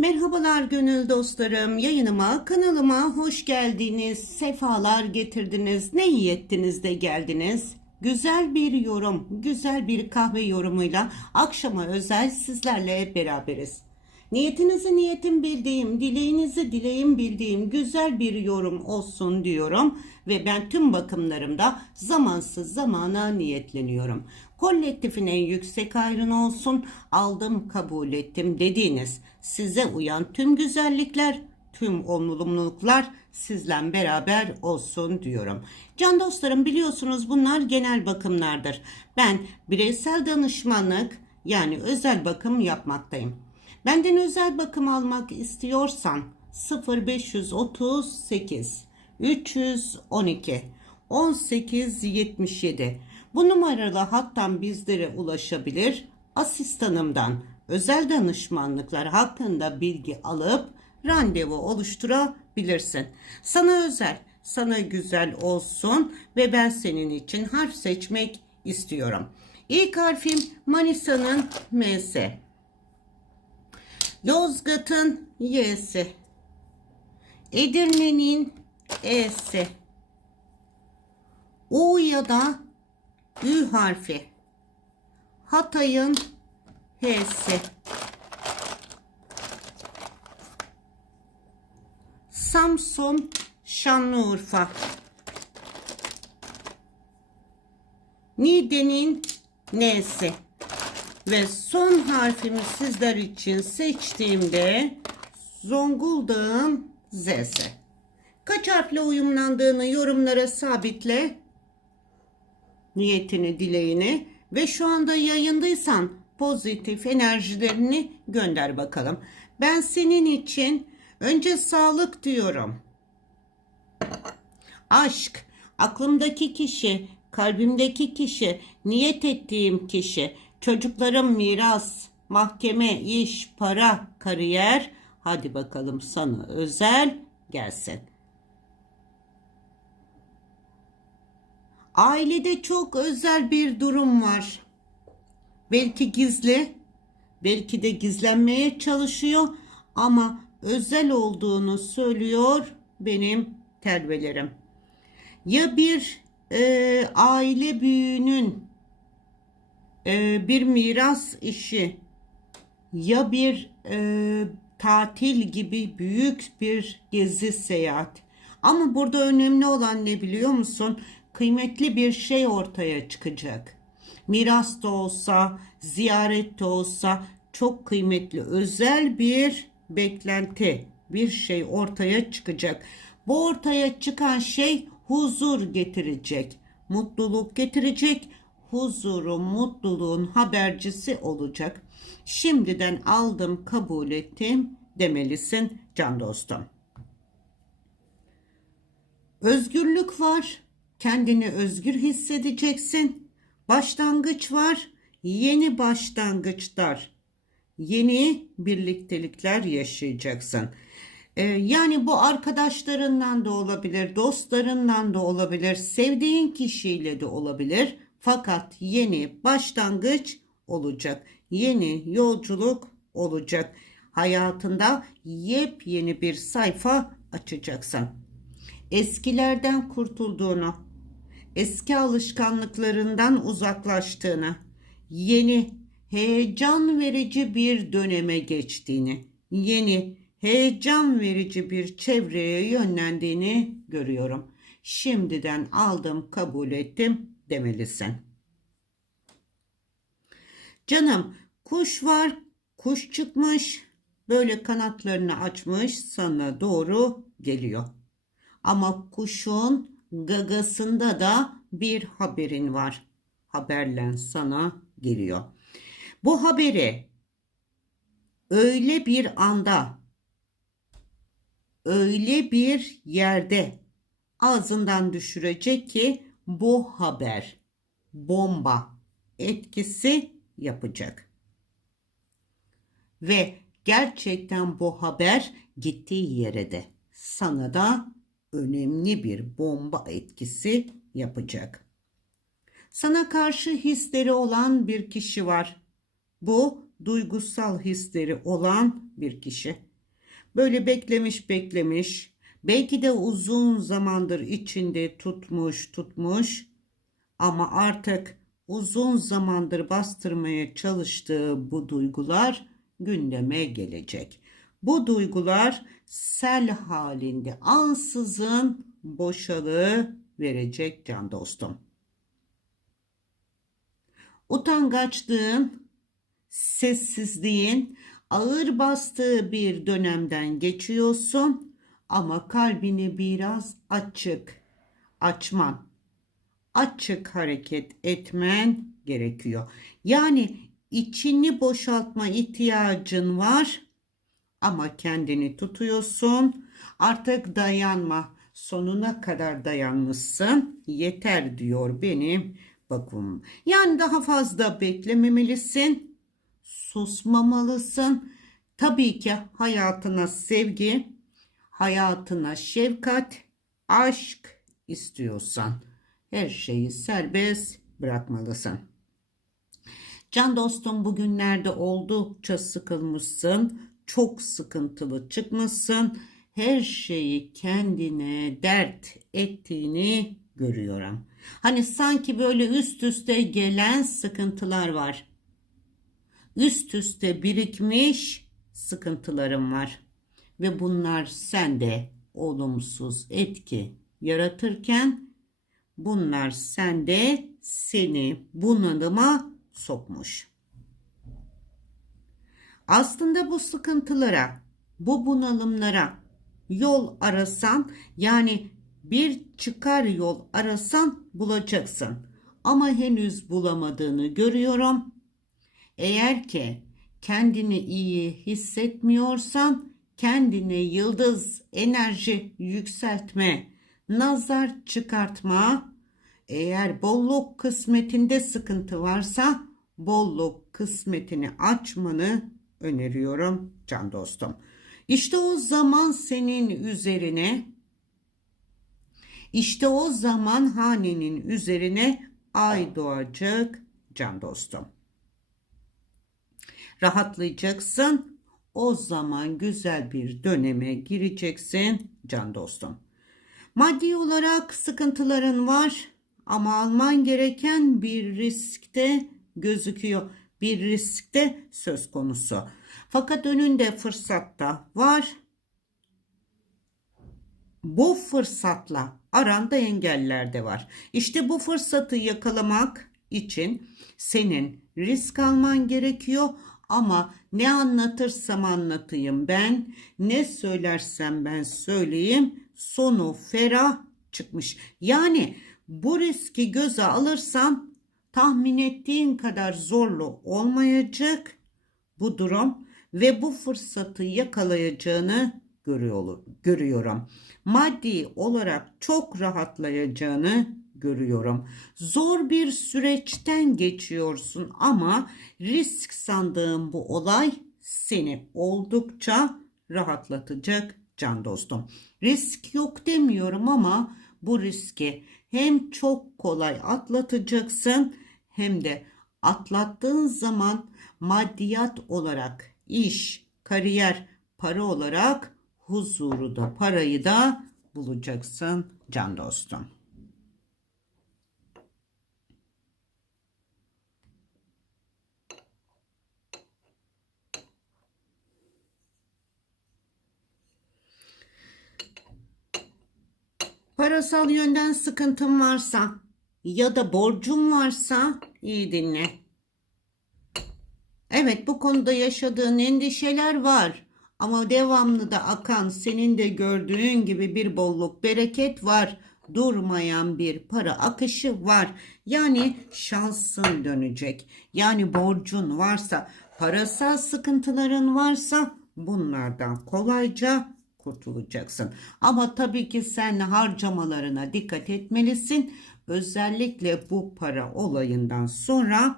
Merhabalar gönül dostlarım. Yayınıma, kanalıma hoş geldiniz. Sefalar getirdiniz. Ne iyi ettiniz de geldiniz. Güzel bir yorum, güzel bir kahve yorumuyla akşama özel sizlerle beraberiz. Niyetinizi niyetim bildiğim, dileğinizi dileğim bildiğim güzel bir yorum olsun diyorum ve ben tüm bakımlarımda zamansız zamana niyetleniyorum. Kolektifin en yüksek ayrını olsun, aldım kabul ettim dediğiniz size uyan tüm güzellikler, tüm olumluluklar sizle beraber olsun diyorum. Can dostlarım biliyorsunuz bunlar genel bakımlardır. Ben bireysel danışmanlık yani özel bakım yapmaktayım. Benden özel bakım almak istiyorsan 0538 312 1877 bu numaralı hattan bizlere ulaşabilir. Asistanımdan özel danışmanlıklar hakkında bilgi alıp randevu oluşturabilirsin. Sana özel, sana güzel olsun ve ben senin için harf seçmek istiyorum. İlk harfim Manisa'nın M'si. Yozgat'ın Y'si. Edirne'nin E'si. U ya da Ü harfi. Hatay'ın H'si. Samsun, Şanlıurfa. Niğde'nin N'si. Ve son harfimi sizler için seçtiğimde Zonguldak'ın Z'si. Kaç harfle uyumlandığını yorumlara sabitle. Niyetini, dileğini ve şu anda yayındaysan pozitif enerjilerini gönder bakalım. Ben senin için önce sağlık diyorum. Aşk, aklımdaki kişi, kalbimdeki kişi, niyet ettiğim kişi, çocuklarım miras, mahkeme, iş, para, kariyer. Hadi bakalım sana özel gelsin. Ailede çok özel bir durum var. Belki gizli, belki de gizlenmeye çalışıyor ama özel olduğunu söylüyor benim terbelerim. Ya bir e, aile büyüğünün e, bir miras işi ya bir e, tatil gibi büyük bir gezi seyahat. Ama burada önemli olan ne biliyor musun? Kıymetli bir şey ortaya çıkacak. Miras da olsa, ziyaret de olsa çok kıymetli, özel bir beklenti, bir şey ortaya çıkacak. Bu ortaya çıkan şey huzur getirecek, mutluluk getirecek, huzurun, mutluluğun habercisi olacak. Şimdiden aldım, kabul ettim demelisin can dostum. Özgürlük var. Kendini özgür hissedeceksin. Başlangıç var. Yeni başlangıçlar. Yeni birliktelikler yaşayacaksın. Ee, yani bu arkadaşlarından da olabilir, dostlarından da olabilir, sevdiğin kişiyle de olabilir. Fakat yeni başlangıç olacak. Yeni yolculuk olacak. Hayatında yepyeni bir sayfa açacaksın. Eskilerden kurtulduğunu, eski alışkanlıklarından uzaklaştığını, yeni heyecan verici bir döneme geçtiğini, yeni heyecan verici bir çevreye yönlendiğini görüyorum. Şimdiden aldım, kabul ettim demelisin. Canım, kuş var, kuş çıkmış, böyle kanatlarını açmış sana doğru geliyor. Ama kuşun gagasında da bir haberin var. Haberlen sana geliyor. Bu haberi öyle bir anda, öyle bir yerde ağzından düşürecek ki bu haber bomba etkisi yapacak. Ve gerçekten bu haber gittiği yere de sana da önemli bir bomba etkisi yapacak. Sana karşı hisleri olan bir kişi var. Bu duygusal hisleri olan bir kişi. Böyle beklemiş beklemiş. Belki de uzun zamandır içinde tutmuş tutmuş. Ama artık uzun zamandır bastırmaya çalıştığı bu duygular gündeme gelecek. Bu duygular sel halinde ansızın boşalı verecek can dostum. Utangaçlığın, sessizliğin ağır bastığı bir dönemden geçiyorsun ama kalbini biraz açık, açman, açık hareket etmen gerekiyor. Yani içini boşaltma ihtiyacın var ama kendini tutuyorsun. Artık dayanma. Sonuna kadar dayanmışsın. Yeter diyor benim bakım. Yani daha fazla beklememelisin. Susmamalısın. Tabii ki hayatına sevgi, hayatına şefkat, aşk istiyorsan her şeyi serbest bırakmalısın. Can dostum bugünlerde oldukça sıkılmışsın. Çok sıkıntılı çıkmışsın. Her şeyi kendine dert ettiğini görüyorum. Hani sanki böyle üst üste gelen sıkıntılar var. Üst üste birikmiş sıkıntılarım var. Ve bunlar sende olumsuz etki yaratırken bunlar sende seni bunalıma sokmuş. Aslında bu sıkıntılara, bu bunalımlara yol arasan yani bir çıkar yol arasan bulacaksın. Ama henüz bulamadığını görüyorum. Eğer ki kendini iyi hissetmiyorsan kendine yıldız enerji yükseltme, nazar çıkartma. Eğer bolluk kısmetinde sıkıntı varsa bolluk kısmetini açmanı öneriyorum can dostum. İşte o zaman senin üzerine işte o zaman hanenin üzerine ay doğacak can dostum. Rahatlayacaksın. O zaman güzel bir döneme gireceksin can dostum. Maddi olarak sıkıntıların var ama alman gereken bir riskte gözüküyor. Bir riskte söz konusu. Fakat önünde fırsat da var. Bu fırsatla aranda engeller de var. İşte bu fırsatı yakalamak için senin risk alman gerekiyor ama ne anlatırsam anlatayım ben, ne söylersem ben söyleyeyim sonu ferah çıkmış. Yani bu riski göze alırsan tahmin ettiğin kadar zorlu olmayacak bu durum ve bu fırsatı yakalayacağını görüyorum. Maddi olarak çok rahatlayacağını görüyorum. Zor bir süreçten geçiyorsun ama risk sandığın bu olay seni oldukça rahatlatacak can dostum. Risk yok demiyorum ama bu riski hem çok kolay atlatacaksın hem de atlattığın zaman maddiyat olarak iş, kariyer, para olarak huzuru da parayı da bulacaksın can dostum. Parasal yönden sıkıntın varsa ya da borcun varsa iyi dinle. Evet bu konuda yaşadığın endişeler var. Ama devamlı da akan senin de gördüğün gibi bir bolluk bereket var. Durmayan bir para akışı var. Yani şansın dönecek. Yani borcun varsa, parasal sıkıntıların varsa bunlardan kolayca kurtulacaksın. Ama tabii ki sen harcamalarına dikkat etmelisin. Özellikle bu para olayından sonra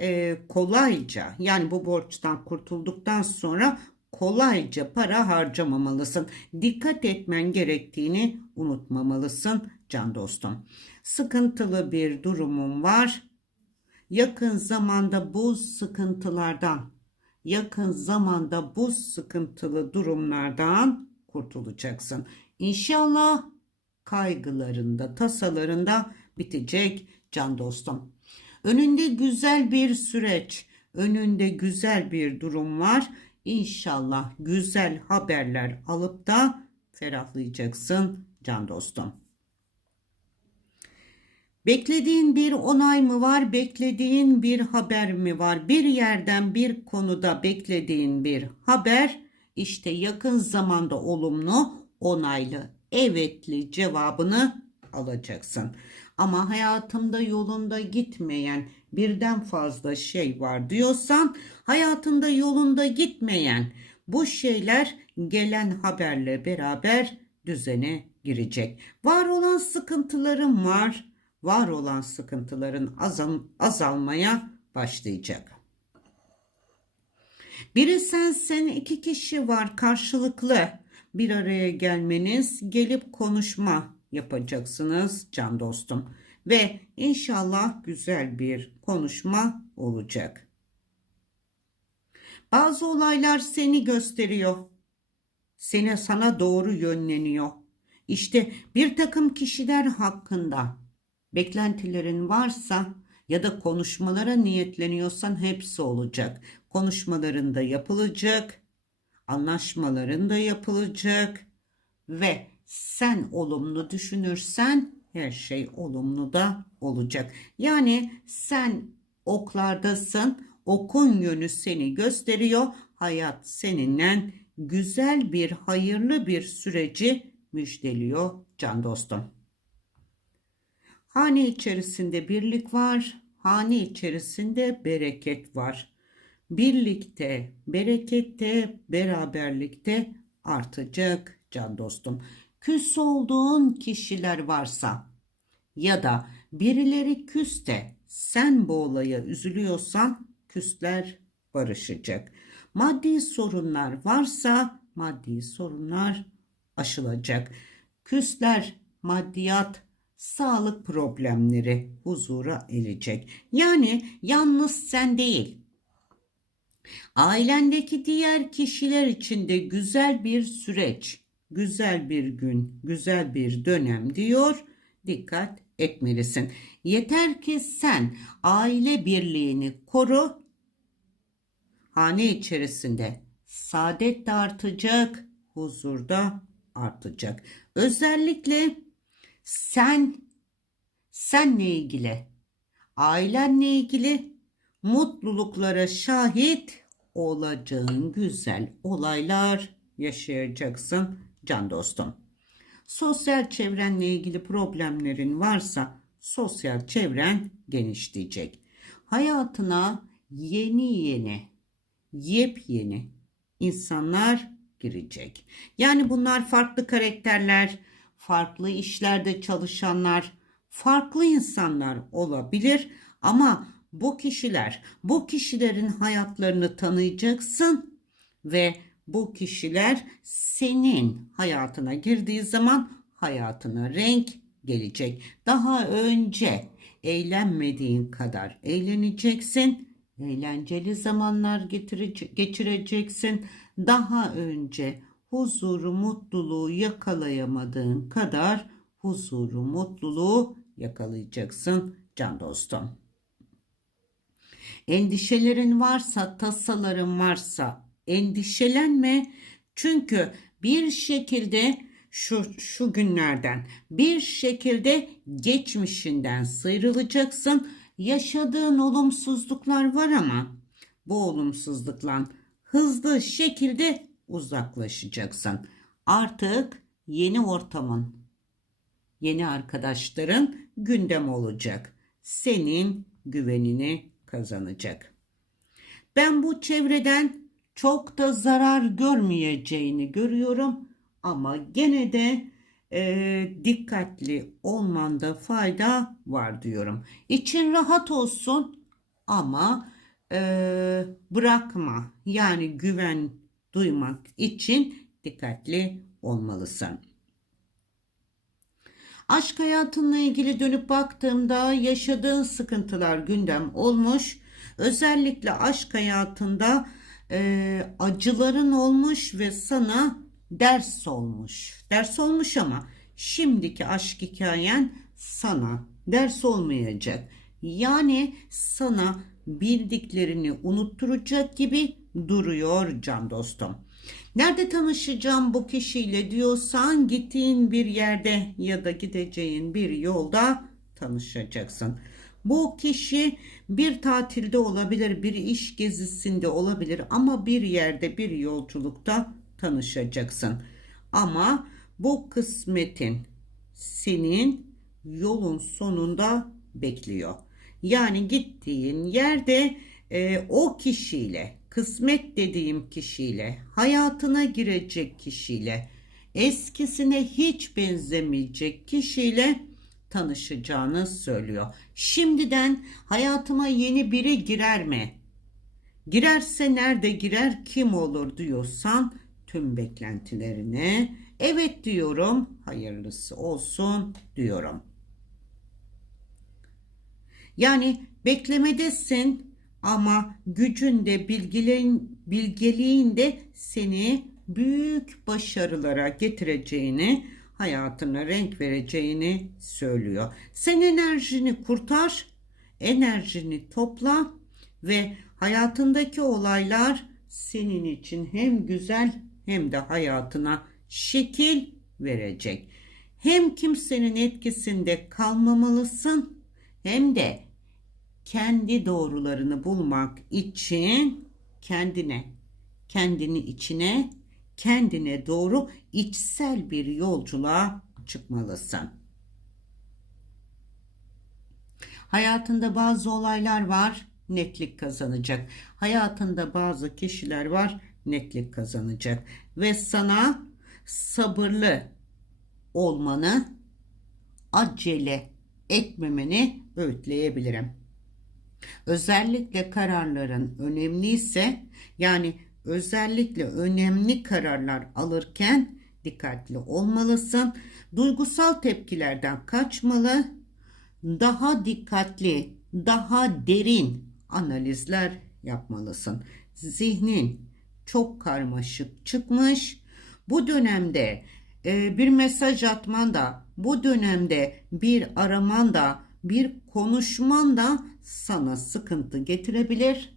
e, kolayca yani bu borçtan kurtulduktan sonra kolayca para harcamamalısın. Dikkat etmen gerektiğini unutmamalısın can dostum. Sıkıntılı bir durumum var. Yakın zamanda bu sıkıntılardan yakın zamanda bu sıkıntılı durumlardan kurtulacaksın. İnşallah kaygılarında, tasalarında bitecek can dostum. Önünde güzel bir süreç, önünde güzel bir durum var. İnşallah güzel haberler alıp da ferahlayacaksın can dostum. Beklediğin bir onay mı var? Beklediğin bir haber mi var? Bir yerden bir konuda beklediğin bir haber işte yakın zamanda olumlu, onaylı, evetli cevabını alacaksın. Ama hayatımda yolunda gitmeyen birden fazla şey var diyorsan hayatında yolunda gitmeyen bu şeyler gelen haberle beraber düzene girecek. Var olan sıkıntılarım var. Var olan sıkıntıların azal azalmaya başlayacak. Biri sensin, iki kişi var karşılıklı bir araya gelmeniz, gelip konuşma yapacaksınız can dostum. Ve inşallah güzel bir konuşma olacak. Bazı olaylar seni gösteriyor. Seni sana doğru yönleniyor. İşte bir takım kişiler hakkında beklentilerin varsa ya da konuşmalara niyetleniyorsan hepsi olacak. Konuşmaların da yapılacak, anlaşmaların da yapılacak ve sen olumlu düşünürsen her şey olumlu da olacak. Yani sen oklardasın, okun yönü seni gösteriyor. Hayat seninle güzel bir, hayırlı bir süreci müjdeliyor can dostum. Hane içerisinde birlik var, hane içerisinde bereket var. Birlikte, berekette, beraberlikte artacak can dostum. Küs olduğun kişiler varsa ya da birileri küs de sen bu olaya üzülüyorsan küsler barışacak. Maddi sorunlar varsa maddi sorunlar aşılacak. Küsler maddiyat sağlık problemleri huzura erecek. Yani yalnız sen değil. Ailendeki diğer kişiler için de güzel bir süreç, güzel bir gün, güzel bir dönem diyor. Dikkat etmelisin. Yeter ki sen aile birliğini koru. Hane içerisinde saadet de artacak, huzur da artacak. Özellikle sen senle ilgili, ailenle ilgili mutluluklara şahit olacağın güzel olaylar yaşayacaksın can dostum. Sosyal çevrenle ilgili problemlerin varsa sosyal çevren genişleyecek. Hayatına yeni yeni, yepyeni insanlar girecek. Yani bunlar farklı karakterler, farklı işlerde çalışanlar, farklı insanlar olabilir ama bu kişiler, bu kişilerin hayatlarını tanıyacaksın ve bu kişiler senin hayatına girdiği zaman hayatına renk gelecek. Daha önce eğlenmediğin kadar eğleneceksin. Eğlenceli zamanlar geçireceksin. Daha önce huzuru, mutluluğu yakalayamadığın kadar huzuru, mutluluğu yakalayacaksın can dostum. Endişelerin varsa, tasaların varsa endişelenme. Çünkü bir şekilde şu, şu günlerden bir şekilde geçmişinden sıyrılacaksın. Yaşadığın olumsuzluklar var ama bu olumsuzlukla hızlı şekilde uzaklaşacaksın. Artık yeni ortamın, yeni arkadaşların gündem olacak. Senin güvenini kazanacak. Ben bu çevreden çok da zarar görmeyeceğini görüyorum ama gene de e, dikkatli olmanda fayda var diyorum. İçin rahat olsun ama e, bırakma yani güven duymak için dikkatli olmalısın. Aşk hayatınla ilgili dönüp baktığımda yaşadığın sıkıntılar gündem olmuş. Özellikle aşk hayatında e, acıların olmuş ve sana ders olmuş. Ders olmuş ama şimdiki aşk hikayen sana ders olmayacak. Yani sana bildiklerini unutturacak gibi duruyor can dostum. Nerede tanışacağım bu kişiyle diyorsan gittiğin bir yerde ya da gideceğin bir yolda tanışacaksın. Bu kişi bir tatilde olabilir, bir iş gezisinde olabilir ama bir yerde bir yolculukta tanışacaksın. Ama bu kısmetin senin yolun sonunda bekliyor. Yani gittiğin yerde e, o kişiyle, kısmet dediğim kişiyle, hayatına girecek kişiyle, eskisine hiç benzemeyecek kişiyle tanışacağını söylüyor. Şimdiden hayatıma yeni biri girer mi? Girerse nerede girer, kim olur diyorsan tüm beklentilerine evet diyorum, hayırlısı olsun diyorum. Yani beklemedesin ama gücünde bilgiliğin, bilgeliğinde seni büyük başarılara getireceğini, hayatına renk vereceğini söylüyor. Sen enerjini kurtar, enerjini topla ve hayatındaki olaylar senin için hem güzel hem de hayatına şekil verecek. Hem kimsenin etkisinde kalmamalısın hem de kendi doğrularını bulmak için kendine, kendini içine, kendine doğru içsel bir yolculuğa çıkmalısın. Hayatında bazı olaylar var, netlik kazanacak. Hayatında bazı kişiler var, netlik kazanacak. Ve sana sabırlı olmanı, acele etmemeni öğütleyebilirim. Özellikle kararların önemliyse yani özellikle önemli kararlar alırken dikkatli olmalısın. Duygusal tepkilerden kaçmalı. Daha dikkatli, daha derin analizler yapmalısın. Zihnin çok karmaşık çıkmış. Bu dönemde e, bir mesaj atman da, bu dönemde bir araman da, bir konuşman da sana sıkıntı getirebilir.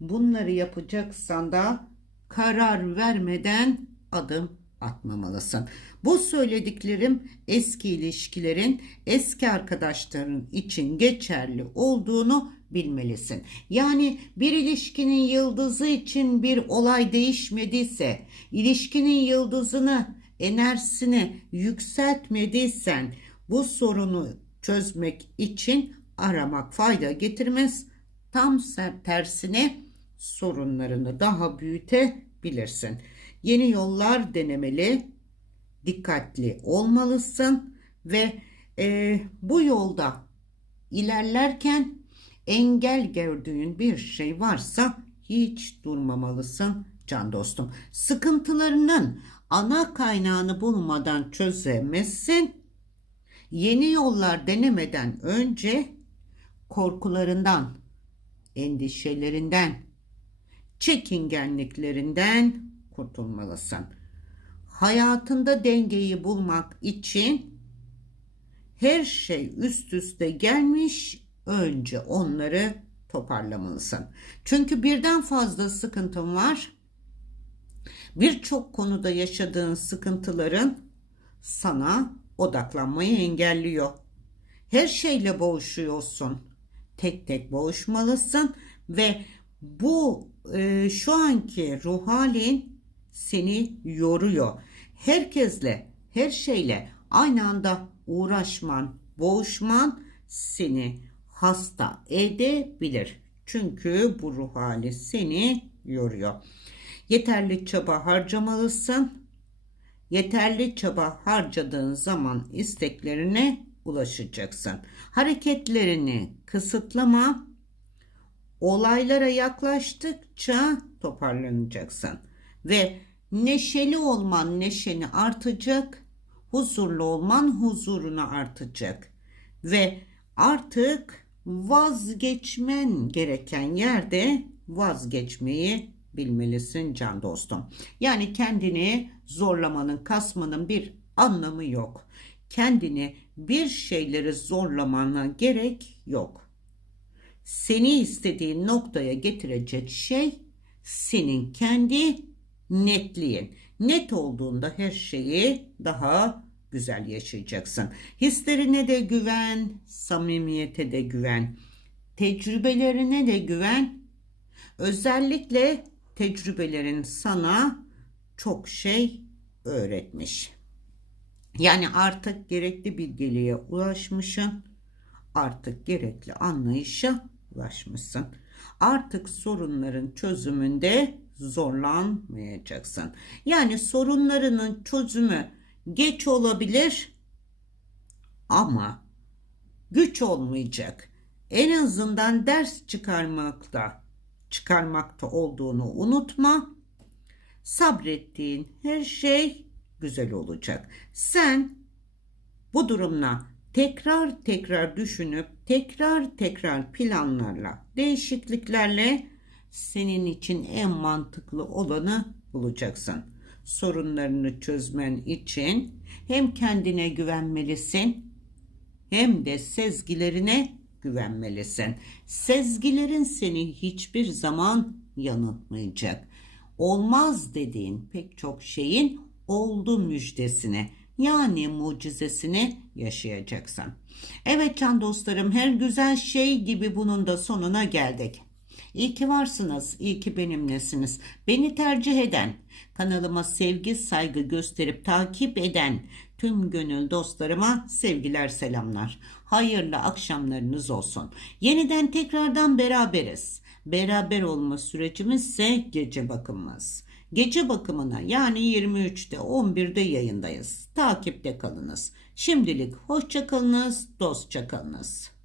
Bunları yapacaksan da karar vermeden adım atmamalısın. Bu söylediklerim eski ilişkilerin, eski arkadaşların için geçerli olduğunu bilmelisin. Yani bir ilişkinin yıldızı için bir olay değişmediyse, ilişkinin yıldızını, enerjisini yükseltmediysen bu sorunu çözmek için aramak fayda getirmez. Tam tersine sorunlarını daha büyütebilirsin. Yeni yollar denemeli, dikkatli olmalısın ve e, bu yolda ilerlerken engel gördüğün bir şey varsa hiç durmamalısın can dostum. Sıkıntılarının ana kaynağını bulmadan çözemezsin. Yeni yollar denemeden önce korkularından, endişelerinden, çekingenliklerinden kurtulmalısın. Hayatında dengeyi bulmak için her şey üst üste gelmiş, önce onları toparlamalısın. Çünkü birden fazla sıkıntın var. Birçok konuda yaşadığın sıkıntıların sana odaklanmayı engelliyor. Her şeyle boğuşuyorsun. Tek tek boğuşmalısın ve bu e, şu anki ruh halin seni yoruyor. Herkesle, her şeyle aynı anda uğraşman, boğuşman seni hasta edebilir. Çünkü bu ruh hali seni yoruyor. Yeterli çaba harcamalısın. Yeterli çaba harcadığın zaman isteklerine ulaşacaksın. Hareketlerini kısıtlama. Olaylara yaklaştıkça toparlanacaksın ve neşeli olman neşeni artacak, huzurlu olman huzurunu artacak ve artık vazgeçmen gereken yerde vazgeçmeyi bilmelisin can dostum. Yani kendini zorlamanın, kasmanın bir anlamı yok. Kendini bir şeyleri zorlamana gerek yok. Seni istediğin noktaya getirecek şey senin kendi netliğin. Net olduğunda her şeyi daha güzel yaşayacaksın. Hislerine de güven, samimiyete de güven, tecrübelerine de güven. Özellikle tecrübelerin sana çok şey öğretmiş. Yani artık gerekli bilgeliğe ulaşmışsın. Artık gerekli anlayışa ulaşmışsın. Artık sorunların çözümünde zorlanmayacaksın. Yani sorunlarının çözümü geç olabilir ama güç olmayacak. En azından ders çıkarmakta, çıkarmakta olduğunu unutma. Sabrettiğin her şey güzel olacak. Sen bu durumla tekrar tekrar düşünüp tekrar tekrar planlarla, değişikliklerle senin için en mantıklı olanı bulacaksın. Sorunlarını çözmen için hem kendine güvenmelisin hem de sezgilerine güvenmelisin. Sezgilerin seni hiçbir zaman yanıltmayacak. Olmaz dediğin pek çok şeyin oldu müjdesine yani mucizesini yaşayacaksın. Evet can dostlarım her güzel şey gibi bunun da sonuna geldik. İyi ki varsınız, iyi ki benimlesiniz. Beni tercih eden, kanalıma sevgi, saygı gösterip takip eden tüm gönül dostlarıma sevgiler, selamlar. Hayırlı akşamlarınız olsun. Yeniden tekrardan beraberiz. Beraber olma sürecimiz ise gece bakımımız. Gece bakımına yani 23'te 11'de yayındayız. Takipte kalınız. Şimdilik hoşça kalınız, dostça kalınız.